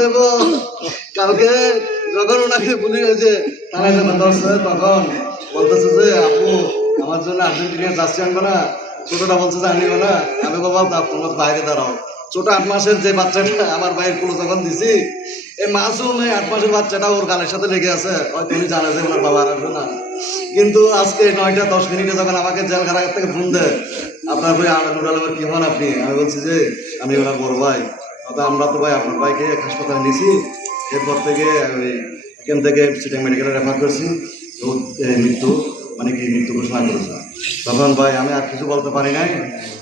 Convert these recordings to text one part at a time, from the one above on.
দেব। কালকে যখন ওনাকে পুলিশ হয়েছে থানায় যখন ধরছে তখন বলতেছে যে আপু আমার জন্য আর্জেন্টিনা জার্সি আনবে না। ছোটটা বলছে যে আনবে না। আমি বাবা তোমার বাইরে দাঁড়াও। ছোট 8 মাসের যে বাচ্চাটা আমার ভাইয়ের কুলো যখন দিছি এই মাসুম এই 8 মাসের বাচ্চাটা ওর গালের সাথে লেগে আছে। হয়তো উনি জানে যে ওনার বাবা আর আসবে না। কিন্তু আজকে 9টা 10 মিনিটে যখন আমাকে জেল কারাগার থেকে ফোন দেয় আপনার ভাই নুর আলমের কি হন আপনি, আমি বলছি যে আমি ওনার বড় ভাই। আমরা তো ভাই আপনার ভাইকে হাসপাতালে নিয়েছি, এরপর থেকে ওই এখান থেকে চিটাং মেডিকেলে রেফার করছি, মৃত্যু মানে কি মৃত্যু ঘোষণা করেছে। তখন ভাই আমি আর কিছু বলতে পারি নাই।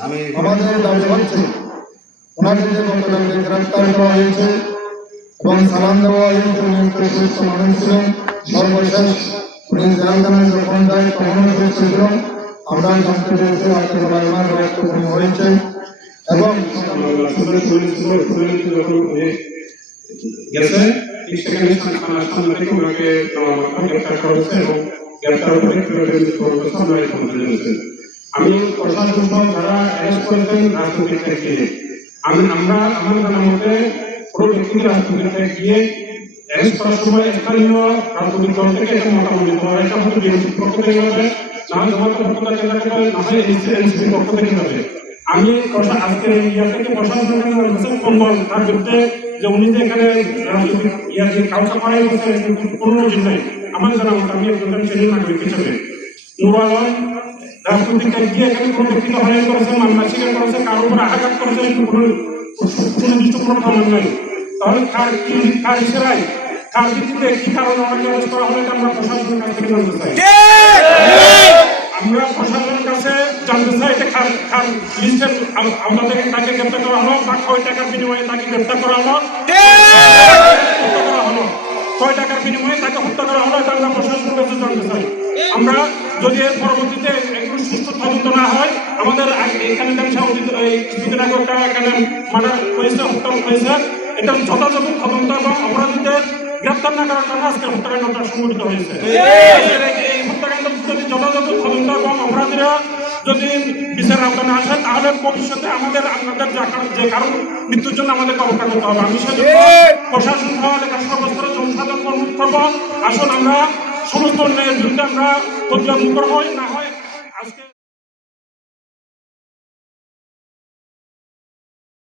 আমি আমাদের দাবি হচ্ছে ওনাকে যে গতকালকে গ্রেফতার করা হয়েছে এবং সালাম দেওয়া হয়েছে উনি সুস্থ মানুষ ছিলেন। সর্বশেষ উনি জেলখানায় যখন যায় তখনও সুস্থ ছিলেন। আমরা জানতে পেরেছি আজকে ওনার রক্ত হয়েছে এবং গেছে সেখানে সামনে থেকে ওনাকে গ্রেফতার করা হয়েছে এবং গ্রেফতার করে আমি প্রশাসন সহ যারা অ্যারেস্ট করেছেন রাজনৈতিক ব্যক্তিকে আমরা আমার জানার মধ্যে পুরো ব্যক্তিকে রাজনৈতিক গিয়ে অ্যারেস্ট করার সময় স্থানীয় রাজনৈতিক দল থেকে একটা মতামত দিতে হবে। এটা হয়তো বিএনপির পক্ষ থেকে হবে, না হয় জামাতের পক্ষ থেকে হবে, না হয় এনসিপির পক্ষ থেকে হবে। আমি আজকে ইয়া থেকে প্রশাসনের তার বিরুদ্ধে যে উনি যে এখানে কাউকে করাই বলছে কোনো নজির নাই আমার জানা মতো। আমি একজন শ্রেণীর নাগরিক হিসেবে নুর আলম রাজনৈতিক গিয়ে এখানে কোনো ব্যক্তিকে হয়রানি করেছে, মামলা স্বীকার করেছে, কারোর উপর আঘাত করেছে, সুনির্দিষ্ট কোনো প্রমাণ নাই। তাহলে কার ইশারায় কার ভিত্তিতে কি কারণে অনেক অ্যারেস্ট করা হলে আমরা প্রশাসনের কাছ থেকে জানতে চাই। আমরা প্রশাসনের কাছে জানতে চাই যে খান লিস্টের আমাদের তাকে গ্রেপ্তার করা হলো বা কয় টাকার বিনিময়ে তাকে গ্রেপ্তার করা হলো, হত্যা করা হলো, কয় টাকার বিনিময়ে তাকে হত্যা করা হলো, এটা আমরা প্রশাসনের কাছে জানতে চাই। আমরা যদি এর পরবর্তীতে একটু সুষ্ঠু তদন্ত না হয়, আমাদের এখানে কিছুদিন আগে একটা এখানে মার্ডার হয়েছে, হত্যা হয়েছে, এটা যথাযথ তদন্ত এবং অপরাধীদের গ্রেপ্তার না করার কারণে আজকে হত্যাকাণ্ডটা সংঘটিত হয়েছে। এই হত্যাকাণ্ড যদি যথাযথ তদন্ত এবং অপরাধীরা যদি বিচার আওতায় আসে তাহলে ভবিষ্যতে আপনাদের যে কারণ মৃত্যুর জন্য আমাদেরকে অপেক্ষা করতে হবে। আমি সেজন্য প্রশাসন সহ এলাকার সর্বস্তরে জনসাধারণ অনুরোধ করবো, আসুন আমরা সমস্ত অন্যায়ের বিরুদ্ধে আমরা প্রতিবাদ করবো, না